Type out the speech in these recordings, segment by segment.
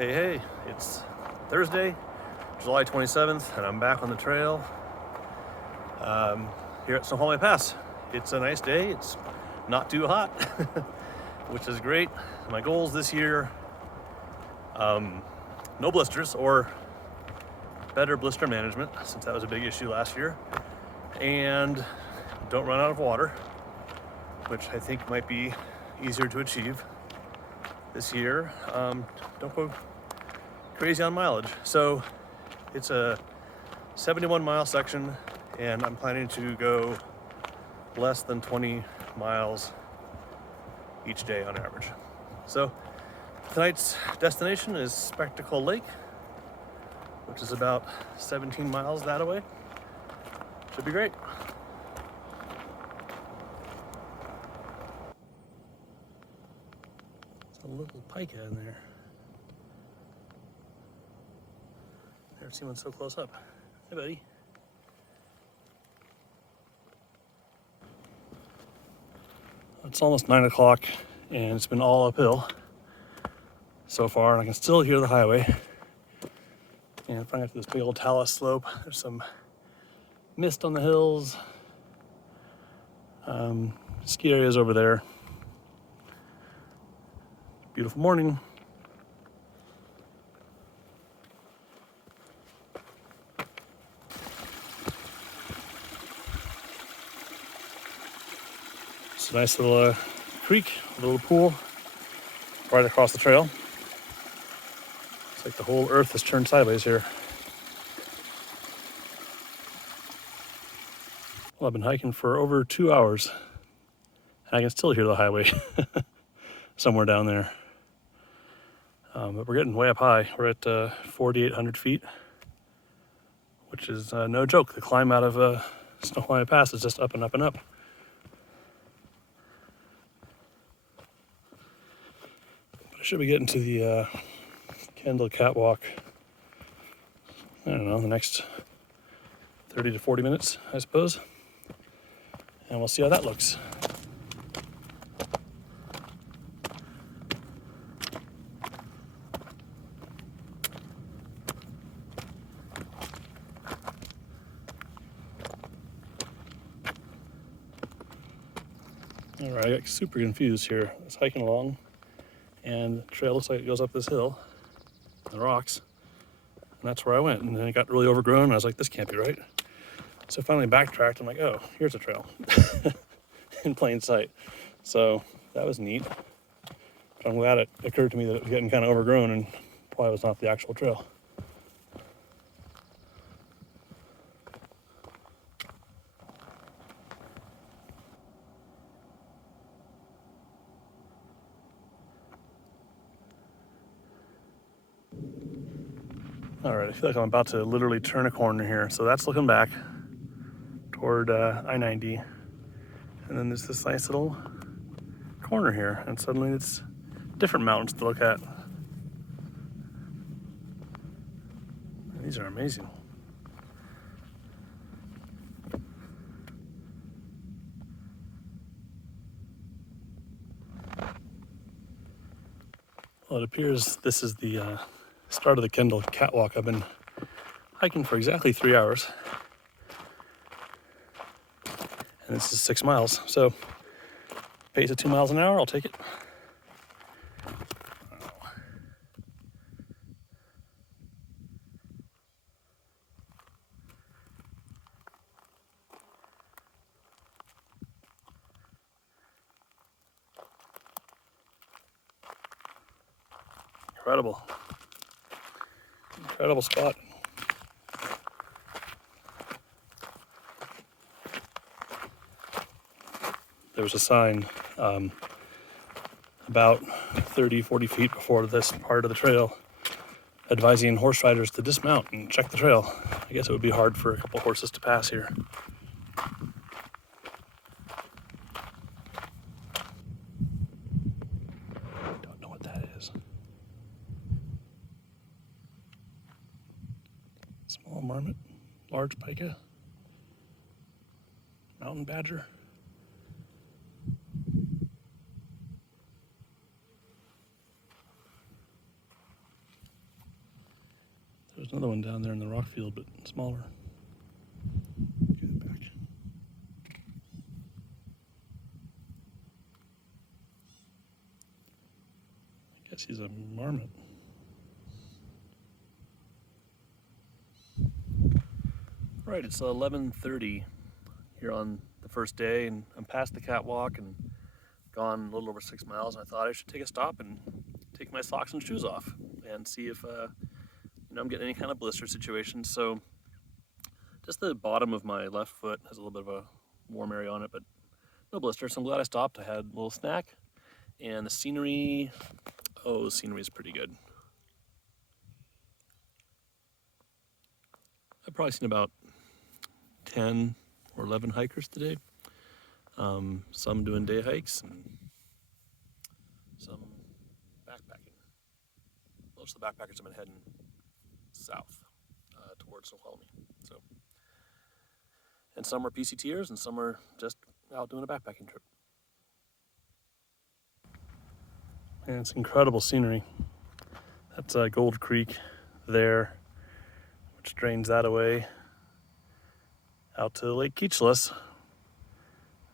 Hey, it's Thursday, July 27th, and I'm back on the trail here at Snoqualmie Pass. It's a nice day, it's not too hot, which is great. My goals this year, no blisters or better blister management, since that was a big issue last year, and don't run out of water, which I think might be easier to achieve this year. Don't go crazy on mileage. So it's a 71 mile section, and I'm planning to go less than 20 miles each day on average. So tonight's destination is Spectacle Lake, which is about 17 miles that way. Should be great. There's a little pika in there. Never seen one so close up. Hey, buddy. It's almost 9 o'clock, and it's been all uphill so far, and I can still hear the highway. And finally up to this big old talus slope. There's some mist on the hills. Ski areas over there. Beautiful morning. It's a nice little creek, a little pool right across the trail. It's like the whole earth has turned sideways here. Well, I've been hiking for over 2 hours, and I can still hear the highway somewhere down there. But we're getting way up high. We're at 4,800 feet, which is no joke. The climb out of Snoqualmie Pass is just up and up and up. But I should be getting to the Kendall Catwalk, I don't know, the next 30 to 40 minutes, I suppose. And we'll see how that looks. All right, I got super confused here. I was hiking along, and the trail looks like it goes up this hill, the rocks, and that's where I went. And then it got really overgrown, and I was like, this can't be right. So I finally backtracked. I'm like, oh, here's a trail in plain sight. So that was neat. But I'm glad it occurred to me that it was getting kind of overgrown and probably was not the actual trail. All right, I feel like I'm about to literally turn a corner here. So that's looking back toward I-90. And then there's this nice little corner here. And suddenly it's different mountains to look at. These are amazing. Well, it appears this is the start of the Kendall Catwalk. I've been hiking for exactly 3 hours. And this is 6 miles. So, pace of 2 miles an hour, I'll take it. Incredible. Incredible spot. There was a sign about 30, 40 feet before this part of the trail advising horse riders to dismount and check the trail. I guess it would be hard for a couple horses to pass here. Don't know what that is. Small marmot, large pika, mountain badger. There's another one down there in the rock field, but smaller. Get it back. I guess he's a marmot. All right, it's 11:30 here on the first day, and I'm past the catwalk and gone a little over 6 miles, and I thought I should take a stop and take my socks and shoes off and see if I'm getting any kind of blister situation. So just the bottom of my left foot has a little bit of a warm area on it, but no blister. So I'm glad I stopped. I had a little snack, and the scenery is pretty good. I've probably seen about 10 or 11 hikers today. Some doing day hikes and some backpacking. Most of the backpackers have been heading south towards Snoqualmie. So, and some are PCTers and some are just out doing a backpacking trip. And it's incredible scenery. That's Gold Creek there, which drains that away out to Lake Keechless.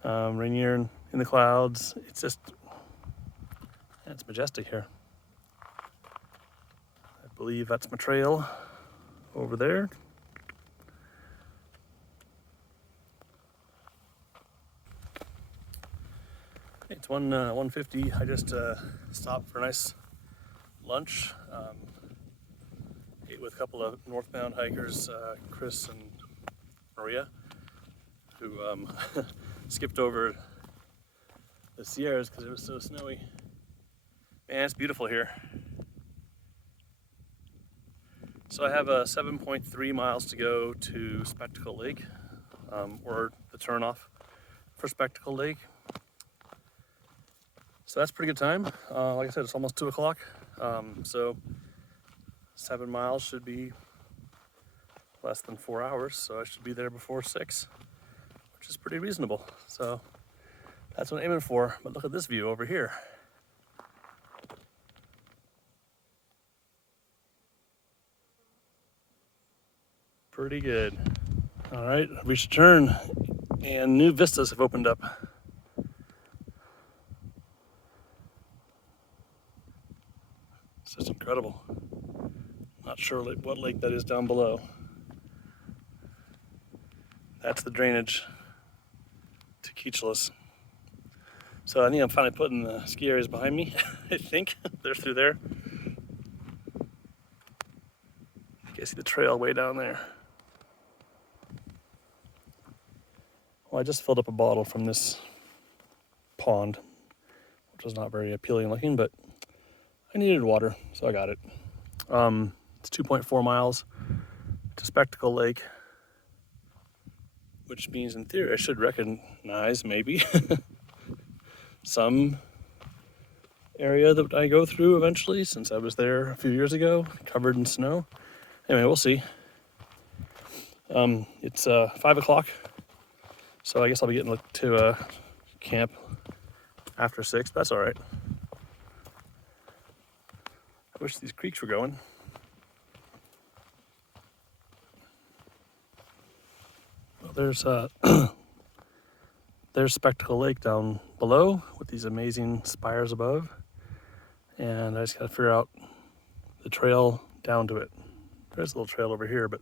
Rainier in the clouds. It's majestic here. I believe that's my trail over there. It's 1:50. I just stopped for a nice lunch. Ate with a couple of northbound hikers, Chris and Maria, who skipped over the Sierras because it was so snowy. Man, it's beautiful here. So I have 7.3 miles to go to Spectacle Lake, or the turnoff for Spectacle Lake. So that's a pretty good time. Like I said, it's almost 2 o'clock. So 7 miles should be less than 4 hours. So I should be there before 6, which is pretty reasonable. So that's what I'm aiming for. But look at this view over here. Pretty good. All right, I've reached a turn and new vistas have opened up. It's just incredible. Not sure what lake that is down below. That's the drainage to Keechless. So I think I'm finally putting the ski areas behind me. I think they're through there. You can see the trail way down there. Well, I just filled up a bottle from this pond, which was not very appealing looking, but I needed water, so I got it. It's 2.4 miles to Spectacle Lake, which means in theory I should recognize maybe some area that I go through eventually, since I was there a few years ago, covered in snow. Anyway, we'll see. It's 5 o'clock, so I guess I'll be getting to camp after 6. That's all right. I wish these creeks were going. Well, there's Spectacle Lake down below with these amazing spires above, and I just gotta figure out the trail down to it. There's a little trail over here, but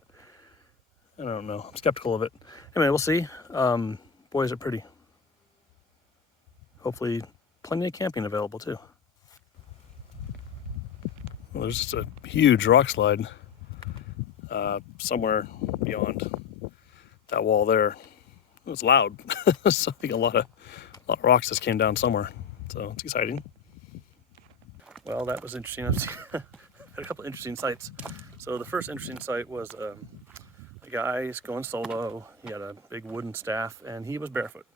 I don't know. I'm skeptical of it. Anyway, we'll see. Boys are pretty. Hopefully, plenty of camping available too. Well, there's just a huge rock slide somewhere beyond that wall there. It was loud, so I think a lot of rocks just came down somewhere. So it's exciting. Well, that was interesting. I've had a couple interesting sights. So the first interesting sight was a guy going solo. He had a big wooden staff, and he was barefoot,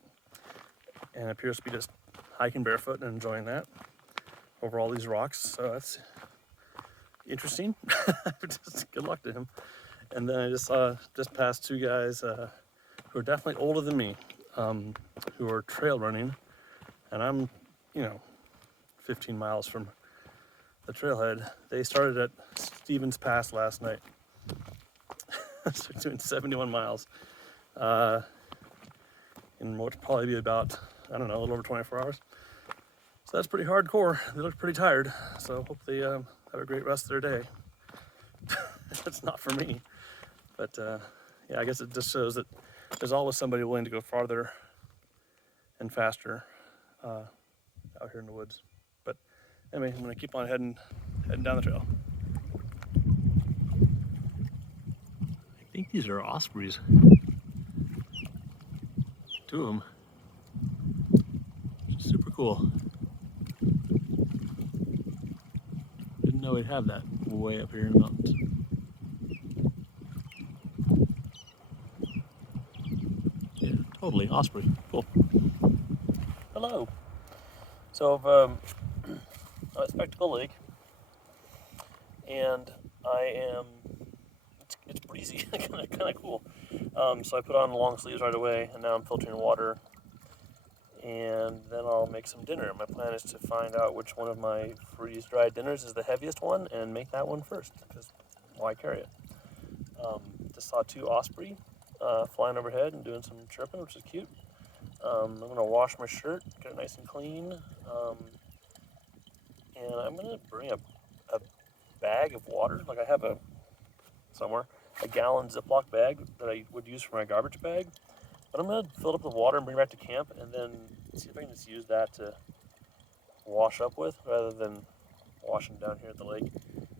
and appears to be just hiking barefoot and enjoying that over all these rocks. So that's interesting. Just good luck to him. And then I just saw just past 2 guys who are definitely older than me, who are trail running, and I'm 15 miles from the trailhead. They started at Stevens Pass last night, So doing 71 miles in what would probably be about, I don't know, a little over 24 hours. So that's pretty hardcore. They look pretty tired. So hope they have a great rest of their day. It's not for me. But yeah, I guess it just shows that there's always somebody willing to go farther and faster out here in the woods. But anyway, I'm gonna keep on heading down the trail. I think these are ospreys. 2 of them. Which is super cool. Didn't know we'd have that way up here in the mountains. Yeah, totally osprey. Cool. Hello. So I'm at Spectacle Lake, and it's breezy, kind of cool. So I put on long sleeves right away, and now I'm filtering water, and then I'll make some dinner. My plan is to find out which one of my freeze-dried dinners is the heaviest one and make that one first, because why carry it? Just saw 2 osprey flying overhead and doing some chirping, which is cute. I'm gonna wash my shirt, get it nice and clean, and I'm gonna bring a bag of water. Like I have somewhere a gallon Ziploc bag that I would use for my garbage bag, but I'm gonna fill it up with water and bring it back to camp, and then see if I can just use that to wash up with rather than washing down here at the lake.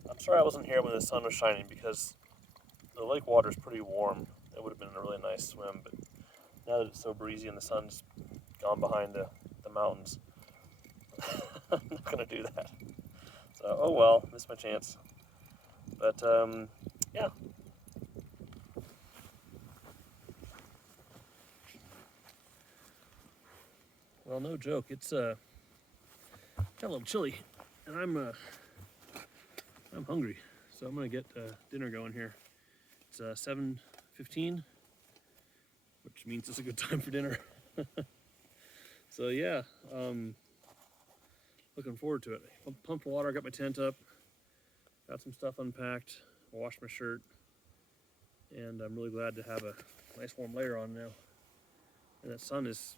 I'm sorry I wasn't here when the sun was shining, because the lake water is pretty warm. It would have been a really nice swim, but now that it's so breezy and the sun's gone behind the mountains, I'm not gonna do that. So, oh well, missed my chance. But yeah. Well, no joke. It's got a little chilly, and I'm hungry, so I'm gonna get dinner going here. It's 7:15, which means it's a good time for dinner. So yeah, looking forward to it. Pumped water, got my tent up, got some stuff unpacked, washed my shirt, and I'm really glad to have a nice warm layer on now. And that sun is,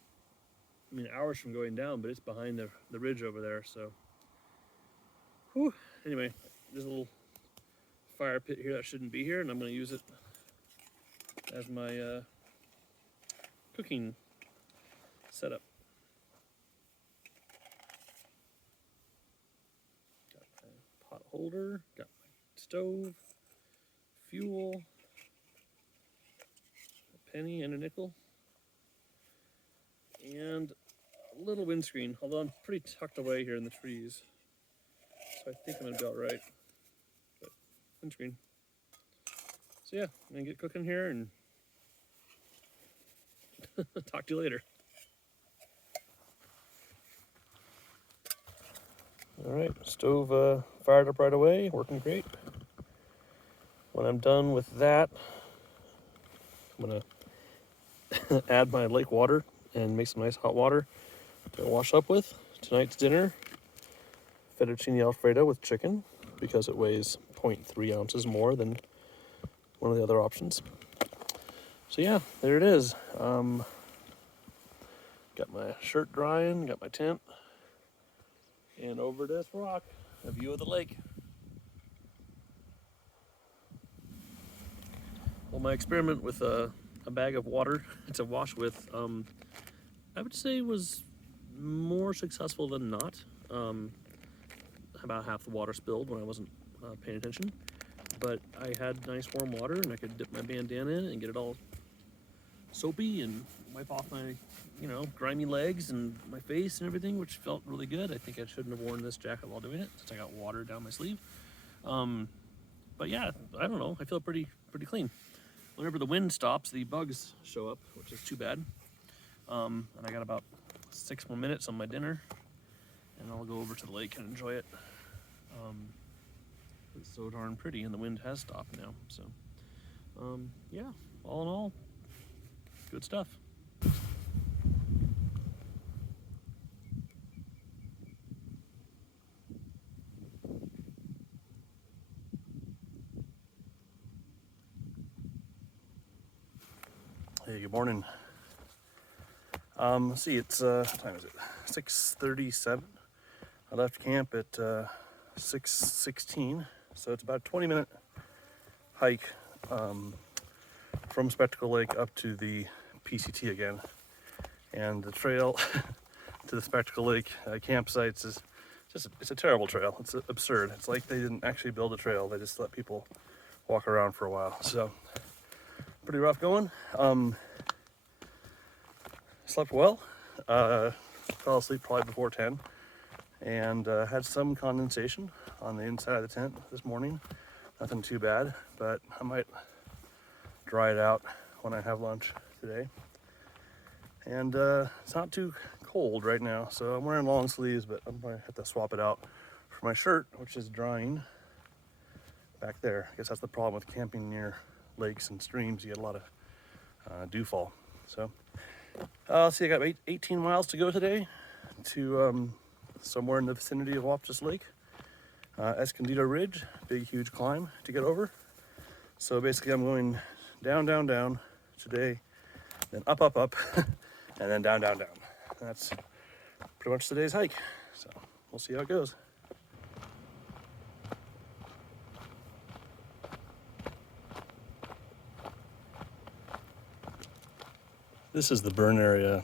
I mean, hours from going down, but it's behind the ridge over there, so. Whew. Anyway, there's a little fire pit here that shouldn't be here, and I'm going to use it as my cooking setup. Got my pot holder, got my stove, fuel, a penny and a nickel, and a little windscreen, although I'm pretty tucked away here in the trees, so I think I'm going to be all right. But windscreen. So yeah, I'm going to get cooking here and talk to you later. All right, stove fired up right away, working great. When I'm done with that, I'm gonna add my lake water and make some nice hot water to wash up with. Tonight's dinner, fettuccine alfredo with chicken, because it weighs 0.3 ounces more than one of the other options. So yeah, there it is. Got my shirt drying, got my tent, and over this rock, a view of the lake. Well, my experiment with a bag of water to wash with, I would say was more successful than not. About half the water spilled when I wasn't paying attention, but I had nice warm water and I could dip my bandana in and get it all soapy and wipe off my, grimy legs and my face and everything, which felt really good. I think I shouldn't have worn this jacket while doing it, since I got water down my sleeve. But yeah, I don't know. I feel pretty clean. Whenever the wind stops, the bugs show up, which is too bad. And I got about 6 more minutes on my dinner, and I'll go over to the lake and enjoy it. It's so darn pretty, and the wind has stopped now. So, yeah, all in all, good stuff. Hey, good morning. Let's see, it's what time is it? 6:37. I left camp at 6:16, so it's about a 20-minute hike from Spectacle Lake up to the PCT again. And the trail to the Spectacle Lake campsites is it's a terrible trail. It's absurd. It's like they didn't actually build a trail. They just let people walk around for a while. So pretty rough going. Slept well. Fell asleep probably before 10 and had some condensation on the inside of the tent this morning. Nothing too bad, but I might dry it out when I have lunch today. And it's not too cold right now, so I'm wearing long sleeves, but I'm gonna have to swap it out for my shirt, which is drying back there. I guess that's the problem with camping near lakes and streams. You get a lot of dew fall. So let's see, I got 18 miles to go today to somewhere in the vicinity of Wampus Lake. Escondido Ridge, big, huge climb to get over. So basically I'm going down, down, down today, then up, up, up, and then down, down, down. That's pretty much today's hike. So we'll see how it goes. This is the burn area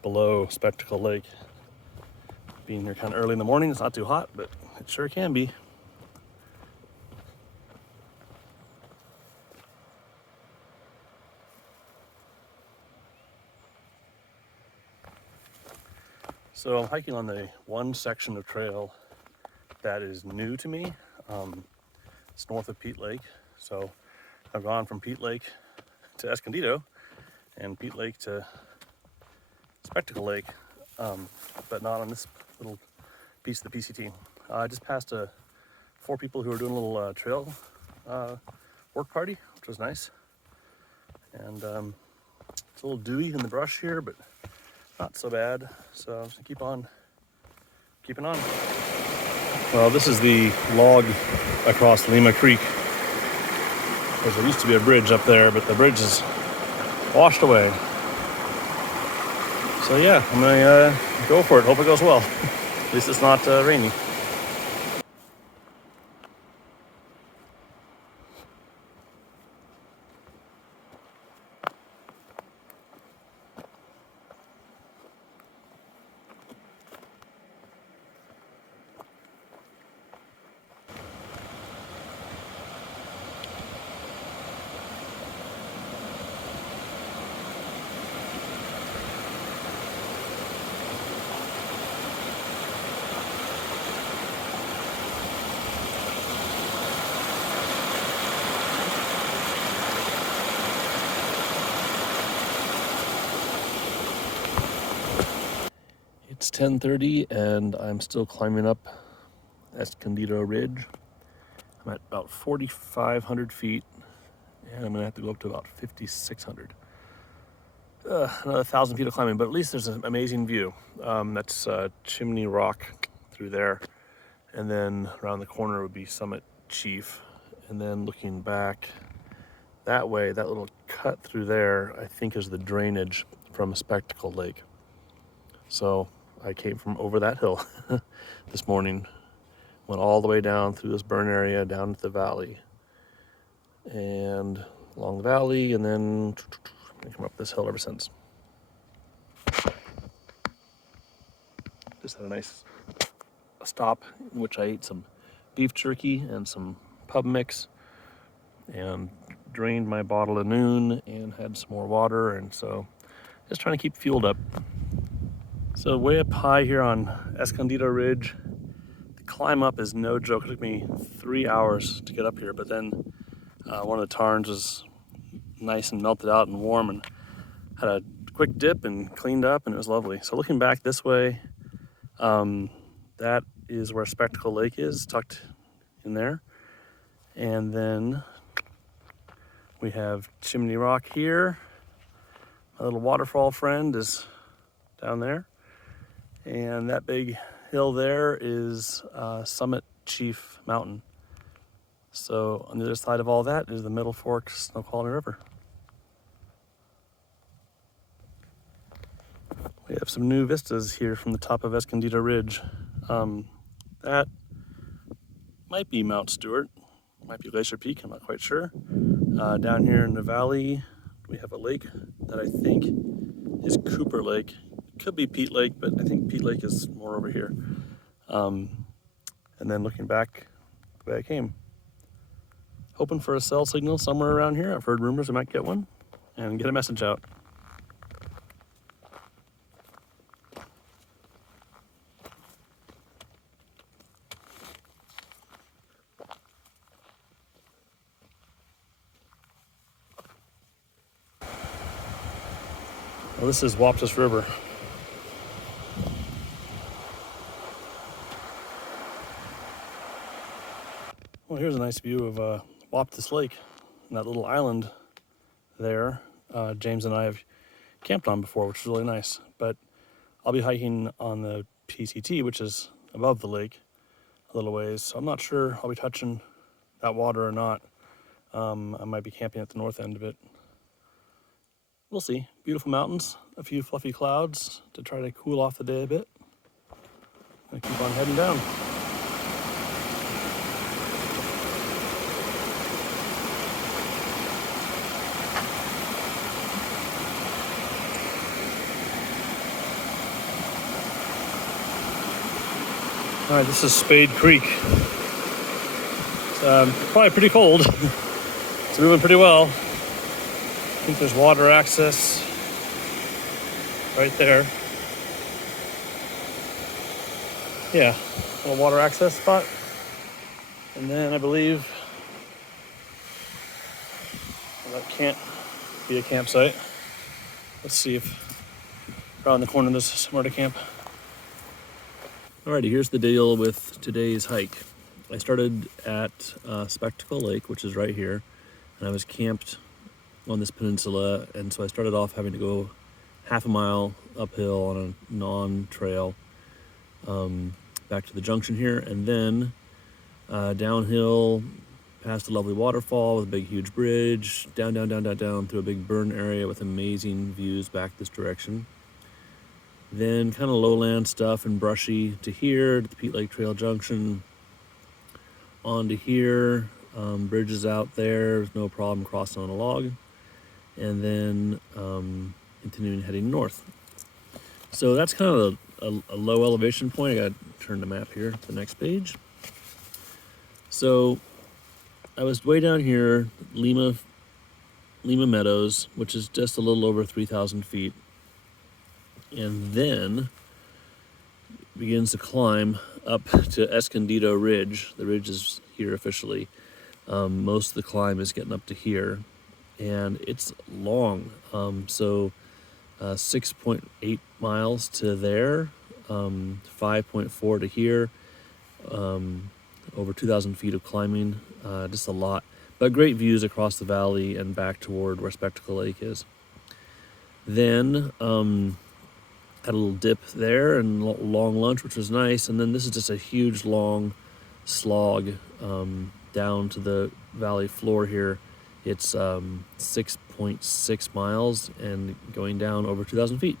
below Spectacle Lake. Being here kind of early in the morning, it's not too hot, but it sure can be. So I'm hiking on the one section of trail that is new to me. It's north of Peat Lake. So I've gone from Peat Lake to Escondido and Peat Lake to Spectacle Lake, but not on this little piece of the PCT. I just passed 4 people who were doing a little trail work party, which was nice. And it's a little dewy in the brush here, but not so bad. So I'm just gonna keep on keeping on. Well, this is the log across Lima Creek. There used to be a bridge up there, but the bridge is washed away. So yeah, I'm gonna go for it. Hope it goes well. At least it's not rainy. It's 10:30 and I'm still climbing up Escondido Ridge. I'm at about 4,500 feet and I'm gonna have to go up to about 5,600. Another 1,000 feet of climbing, but at least there's an amazing view. That's Chimney Rock through there. And then around the corner would be Summit Chief. And then looking back that way, that little cut through there, I think is the drainage from Spectacle Lake. So I came from over that hill this morning, went all the way down through this burn area, down to the valley, and along the valley, and then I come up this hill ever since. Just had a nice stop in which I ate some beef jerky and some pub mix, and drained my bottle at noon and had some more water, and so just trying to keep fueled up. So way up high here on Escondido Ridge, the climb up is no joke. It took me 3 hours to get up here, but then one of the tarns was nice and melted out and warm, and had a quick dip and cleaned up, and it was lovely. So looking back this way, that is where Spectacle Lake is, tucked in there. And then we have Chimney Rock here. My little waterfall friend is down there. And that big hill there is Summit Chief Mountain. So on the other side of all that is the Middle Fork Snoqualmie River. We have some new vistas here from the top of Escondido Ridge. That might be Mount Stewart, might be Glacier Peak, I'm not quite sure. Down here in the valley, we have a lake that I think is Cooper Lake. It could be Pete Lake, but I think Pete Lake is more over here. And then looking back the way I came, hoping for a cell signal somewhere around here. I've heard rumors I might get one and get a message out. Well, this is Waptus River. Well, here's a nice view of Waptus Lake and that little island there. James and I have camped on before, which is really nice. But I'll be hiking on the PCT, which is above the lake a little ways. So I'm not sure I'll be touching that water or not. I might be camping at the north end of it. We'll see. Beautiful mountains, a few fluffy clouds to try to cool off the day a bit. I keep on heading down. All right, this is Spade Creek. It's probably pretty cold. It's moving pretty well. I think there's water access right there. Yeah, a little water access spot. And then I believe that can't be a campsite. Let's see if around the corner there's somewhere to camp. Alrighty, here's the deal with today's hike. I started at Spectacle Lake, which is right here, and I was camped on this peninsula, and so I started off having to go half a mile uphill on a non-trail back to the junction here, and then downhill past a lovely waterfall with a big huge bridge, down through a big burn area with amazing views back this direction. Then kind of lowland stuff and brushy to here, to the Pete Lake Trail Junction, on to here, bridges out there, no problem crossing on a log, and then continuing heading north. So that's kind of a low elevation point. I got to turn the map here to the next page. So I was way down here, Lima Meadows, which is just a little over 3,000 feet. And then begins to climb up to Escondido Ridge. The ridge is here officially. Most of the climb is getting up to here, and it's long. 6.8 miles to there, 5.4 to here, over 2,000 feet of climbing, just a lot. But great views across the valley and back toward where Spectacle Lake is. Then had a little dip there and long lunch, which was nice. And then this is just a huge long slog down to the valley floor here. It's 6.6 miles and going down over 2,000 feet.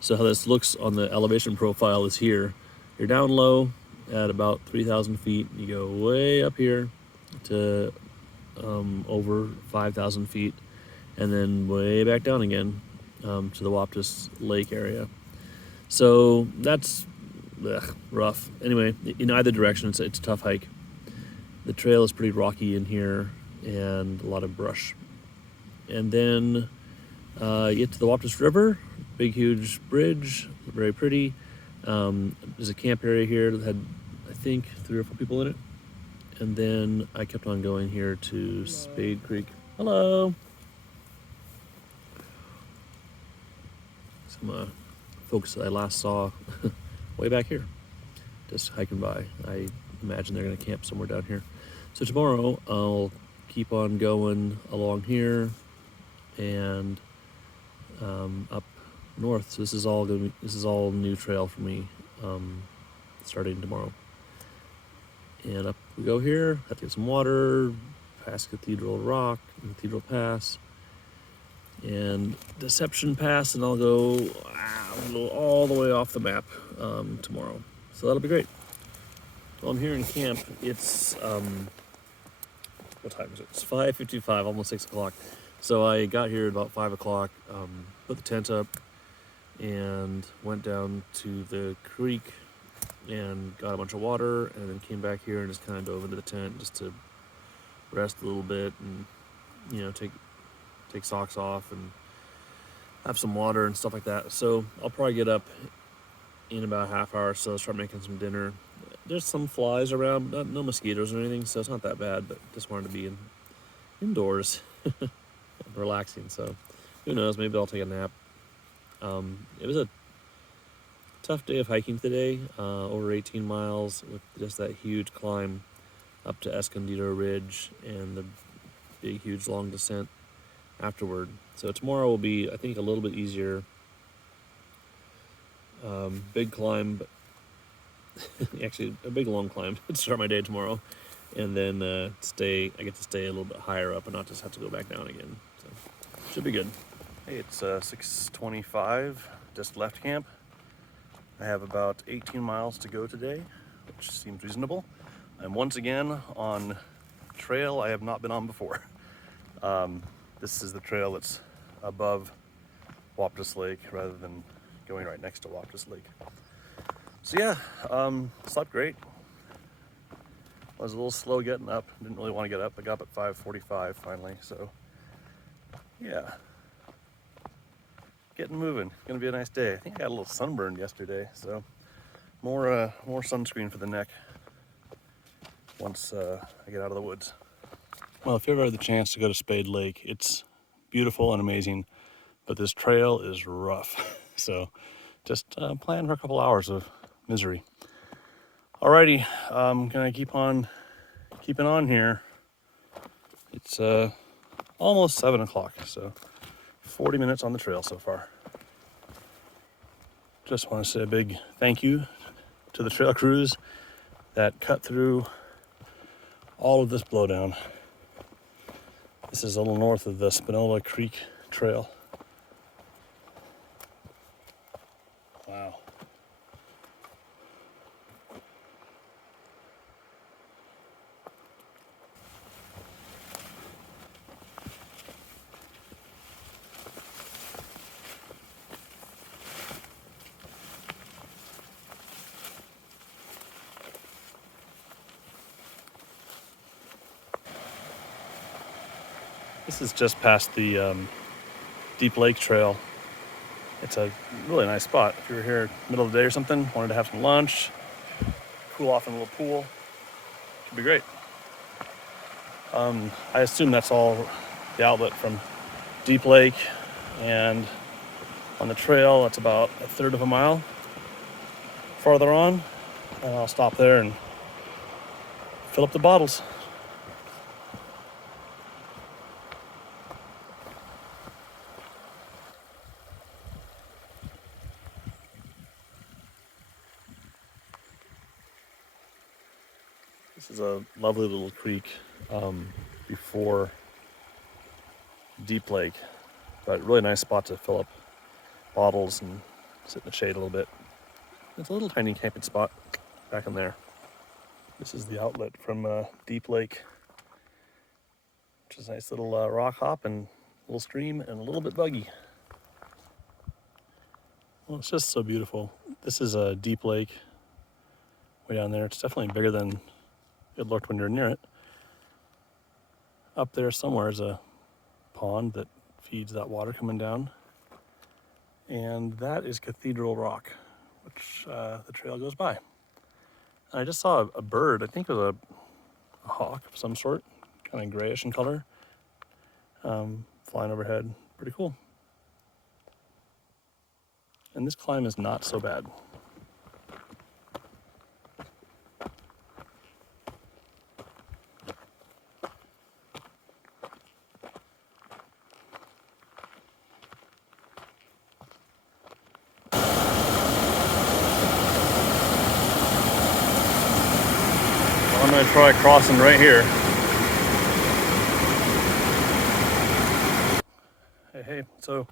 So how this looks on the elevation profile is here. You're down low at about 3,000 feet. You go way up here to over 5,000 feet, and then way back down again to the Waptus Lake area. So that's rough. Anyway, in either direction, it's a tough hike. The trail is pretty rocky in here and a lot of brush. And then you get to the Waptus River, big, huge bridge, very pretty. There's a camp area here that had, I think, 3 or 4 people in it. And then I kept on going here to Spade Creek. Hello. Some folks that I last saw way back here, just hiking by. I imagine they're going to camp somewhere down here. So tomorrow I'll keep on going along here and up north. So this is all new trail for me, starting tomorrow. And up we go here. Have to get some water, past Cathedral Rock, Cathedral Pass, and Deception Pass, and I'll go all the way off the map tomorrow. So that'll be great. Well, I'm here in camp. It's what time is it? It's 5:55, almost 6 o'clock. So I got here at about 5 o'clock, put the tent up, and went down to the creek and got a bunch of water, and then came back here and just kind of dove into the tent just to rest a little bit and, you know, take socks off and have some water and stuff like that. So I'll probably get up in about a half hour or so, start making some dinner. There's some flies around, no mosquitoes or anything, so it's not that bad, but just wanted to be indoors, relaxing. So who knows, maybe I'll take a nap. It was a tough day of hiking today, over 18 miles with just that huge climb up to Escondido Ridge and the big, huge, long descent afterward. So tomorrow will be, I think, a little bit easier. Big climb, but actually a big long climb to start my day tomorrow, and then I get to stay a little bit higher up and not just have to go back down again. So should be good. Hey, it's 6:25, just left camp. I have about 18 miles to go today, which seems reasonable. I'm once again on a trail I have not been on before. This is the trail that's above Waptus Lake rather than going right next to Waptus Lake. So yeah, slept great. I was a little slow getting up. Didn't really want to get up. I got up at 5:45 finally. So yeah, getting moving. Gonna be a nice day. I think I got a little sunburned yesterday, so more sunscreen for the neck once I get out of the woods. Well, if you ever had the chance to go to Spade Lake, it's beautiful and amazing, but this trail is rough. So just plan for a couple hours of misery. Alrighty, I'm gonna keep on keeping on here. It's almost 7 o'clock, so 40 minutes on the trail so far. Just want to say a big thank you to the trail crews that cut through all of this blowdown. This is a little north of the Spinola Creek Trail. Wow. This is just past the Deep Lake Trail. It's a really nice spot. If you were here middle of the day or something, wanted to have some lunch, cool off in a little pool, should be great. I assume that's all the outlet from Deep Lake, and on the trail, that's about a third of a mile farther on, and I'll stop there and fill up the bottles. This is a lovely little creek before Deep Lake, but really nice spot to fill up bottles and sit in the shade a little bit. It's a little tiny camping spot back in there. This is the outlet from Deep Lake, which is a nice little rock hop and little stream and a little bit buggy. Well, it's just so beautiful. This is a Deep Lake way down there. It's definitely bigger than it looked when you're near it. Up there somewhere is a pond that feeds that water coming down. And that is Cathedral Rock, which the trail goes by. And I just saw a bird, I think it was a hawk of some sort, kind of grayish in color, flying overhead. Pretty cool. And this climb is not so bad. I'm going to try crossing right here. Hey, Okay, so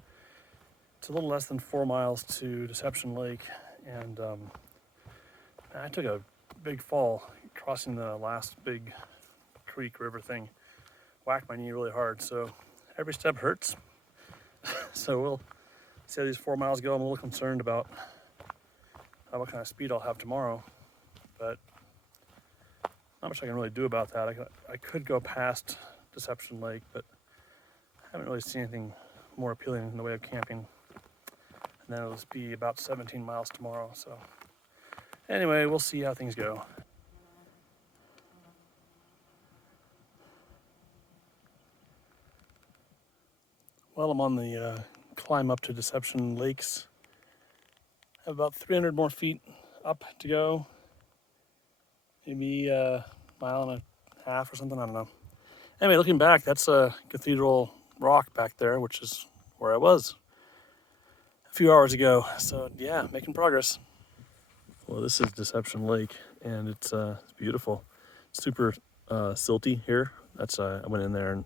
it's a little less than 4 miles to Deception Lake, and I took a big fall crossing the last big creek river thing. Whacked my knee really hard, so every step hurts. So we'll see how these 4 miles go. I'm a little concerned about what kind of speed I'll have tomorrow, but not much I can really do about that. I could go past Deception Lake, but I haven't really seen anything more appealing in the way of camping. And then it'll be about 17 miles tomorrow. So anyway, we'll see how things go. Well, I'm on the climb up to Deception Lakes. I have about 300 more feet up to go. Maybe a mile and a half or something, I don't know. Anyway, looking back, that's a Cathedral Rock back there, which is where I was a few hours ago. So yeah, making progress. Well, this is Deception Lake, and it's beautiful. It's super silty here. That's I went in there and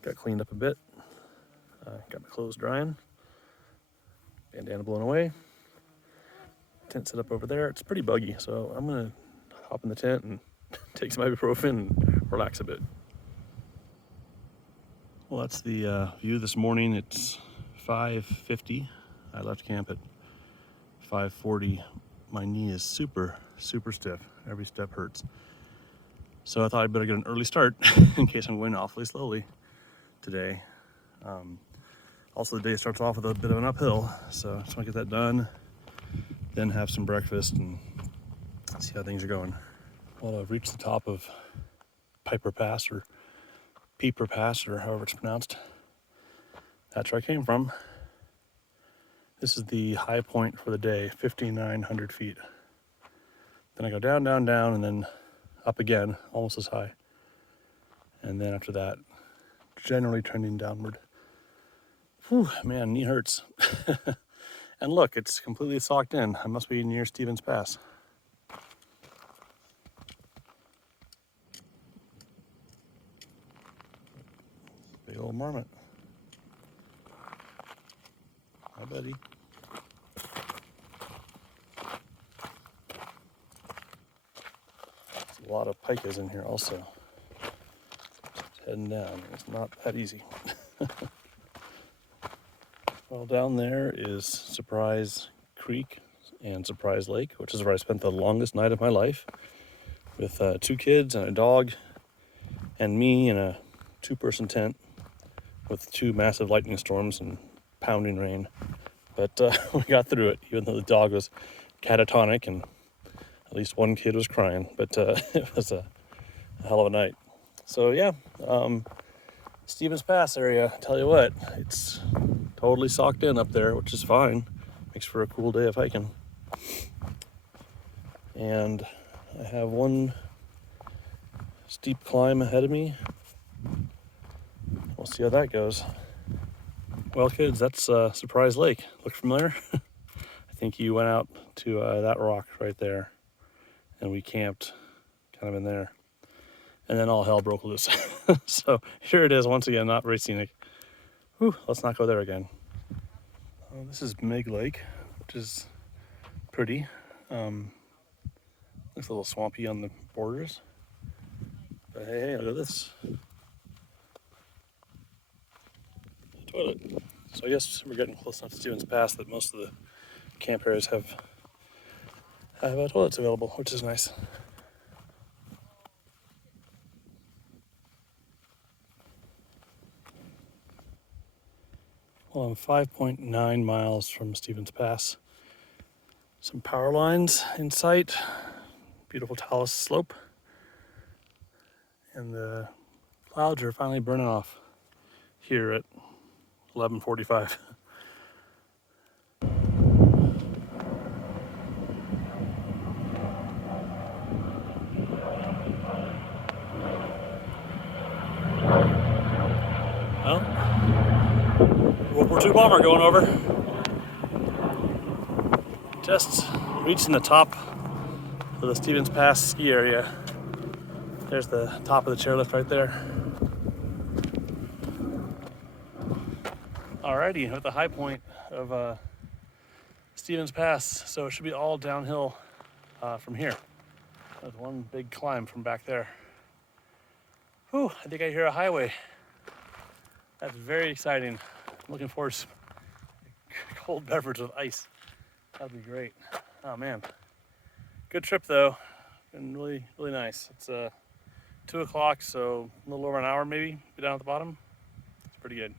got cleaned up a bit. Got my clothes drying. Bandana blown away. Tent set up over there. It's pretty buggy, so I'm gonna hop in the tent and take some ibuprofen and relax a bit. Well, that's the view this morning. It's 5:50. I left camp at 5:40. My knee is super stiff. Every step hurts. So I thought I'd better get an early start in case I'm going awfully slowly today. Also, the day starts off with a bit of an uphill, so I just want to get that done, then have some breakfast and see how things are going. Well, I've reached the top of Piper Pass, or Peeper Pass, or however it's pronounced. That's where I came from. This is the high point for the day, 5,900 feet. Then I go down, and then up again, almost as high. And then after that, generally trending downward. Whew, man, knee hurts. And look, it's completely socked in. I must be near Stevens Pass. Big old marmot. Hi, buddy. There's a lot of pikas in here also. Just heading down. It's not that easy. Well, down there is Surprise Creek and Surprise Lake, which is where I spent the longest night of my life with 2 kids and a dog and me in a 2-person tent with 2 massive lightning storms and pounding rain. But we got through it, even though the dog was catatonic and at least one kid was crying. But it was a hell of a night. So yeah, Stevens Pass area, tell you what, it's totally socked in up there, which is fine. Makes for a cool day of hiking. And I have one steep climb ahead of me. We'll see how that goes. Well, kids, that's Surprise Lake. Look familiar? I think you went out to that rock right there, and we camped kind of in there. And then all hell broke loose. So here it is once again, not very scenic. Whew, let's not go there again. This is Meg Lake, which is pretty. Looks a little swampy on the borders. But hey, look at this. Toilet. So I guess we're getting close enough to Stevens Pass that most of the camp areas have toilets available, which is nice. Well, I'm 5.9 miles from Stevens Pass. Some power lines in sight. Beautiful talus slope. And the clouds are finally burning off here at 11:45. Well, World War II bomber going over. Just reaching the top of the Stevens Pass ski area. There's the top of the chairlift right there. Alrighty, at the high point of Stevens Pass, so it should be all downhill from here. There's one big climb from back there. Whew, I think I hear a highway. That's very exciting. I'm looking forward to some cold beverage with ice. That'd be great. Oh man. Good trip though. Been really, really nice. It's 2 o'clock, so a little over an hour maybe. Be down at the bottom. It's pretty good.